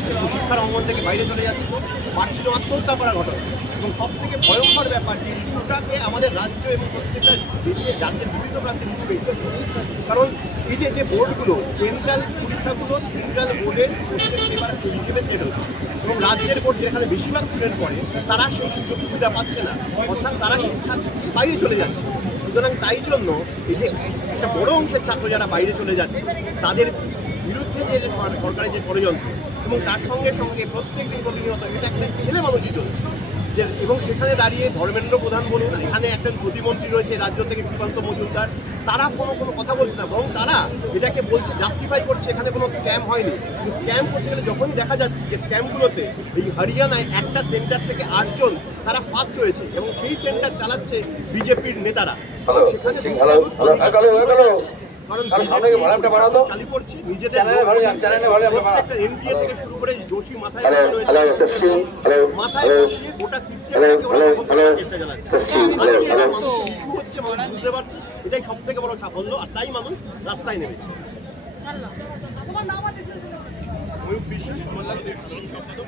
হচ্ছে শিক্ষার অঙ্গন থেকে বাইরে চলে যাচ্ছিল, পারছিল আত্মহত্যা করার ঘটনা। এবং সব থেকে ভয়ঙ্কর ব্যাপার যে ইস্যুটাকে আমাদের রাজ্য এবং প্রত্যেকটা দেশে রাজ্যের বিভিন্ন প্রান্তে ইস্যু পেয়েছে। কারণ এই যে বোর্ডগুলো সেন্ট্রাল পরীক্ষাগুলো সেন্ট্রাল বোর্ডের কোশ্চেন পেপার হিসেবে সেট হচ্ছে এবং রাজ্যের বোর্ড যেখানে বেশিরভাগ স্টুডেন্ট পড়ে তারা সেই সুযোগ সুবিধা পাচ্ছে না, অর্থাৎ তারা শিক্ষার বাইরে চলে যাচ্ছে। সুতরাং তাই জন্য এই যে একটা বড় অংশের ছাত্র যারা বাইরে চলে যাচ্ছে তাদের বিরুদ্ধে যে সরকারের যে ষড়যন্ত্র এবং তার সঙ্গে সঙ্গে প্রত্যেকদিন প্রতিনিয়ত এটা একটা ছেলে মানুষই চলছে যে, এবং সেখানে দাঁড়িয়ে ধর্মেন্দ্র প্রধান বলুন, এখানে একটা প্রতিমন্ত্রী রয়েছে রাজ্য থেকে কৃপান্ত মজুমদার, তারা কোনো কথা বলছে না, বরং তারা এটাকে বলছে, জাস্টিফাই করছে এখানে কোনো স্ক্যাম হয়নি। স্ক্যাম করতে গেলে যখনই দেখা যাচ্ছে যে স্ক্যামগুলোতে এই হরিয়ানায় একটা সেন্টার থেকে 8 জন তারা ফার্স্ট হয়েছে এবং সেই সেন্টার চালাচ্ছে বিজেপির নেতারা। সেখানে চালু করছে নিজেদের প্রত্যেকটা এমপিএ থেকে শুরু করে দোষী মাথায় বসিয়ে গোটা সিস্টেমটাকে ওরা চেষ্টা চালাচ্ছে। মানুষের ইস্যু হচ্ছে, মানুষ বুঝতে পারছে, এটাই সব থেকে বড় সাফল্য, আর তাই মানুষ রাস্তায় নেমেছে। ময়ূখ বিশ্বাস, সমাজবাদী সম্পাদক।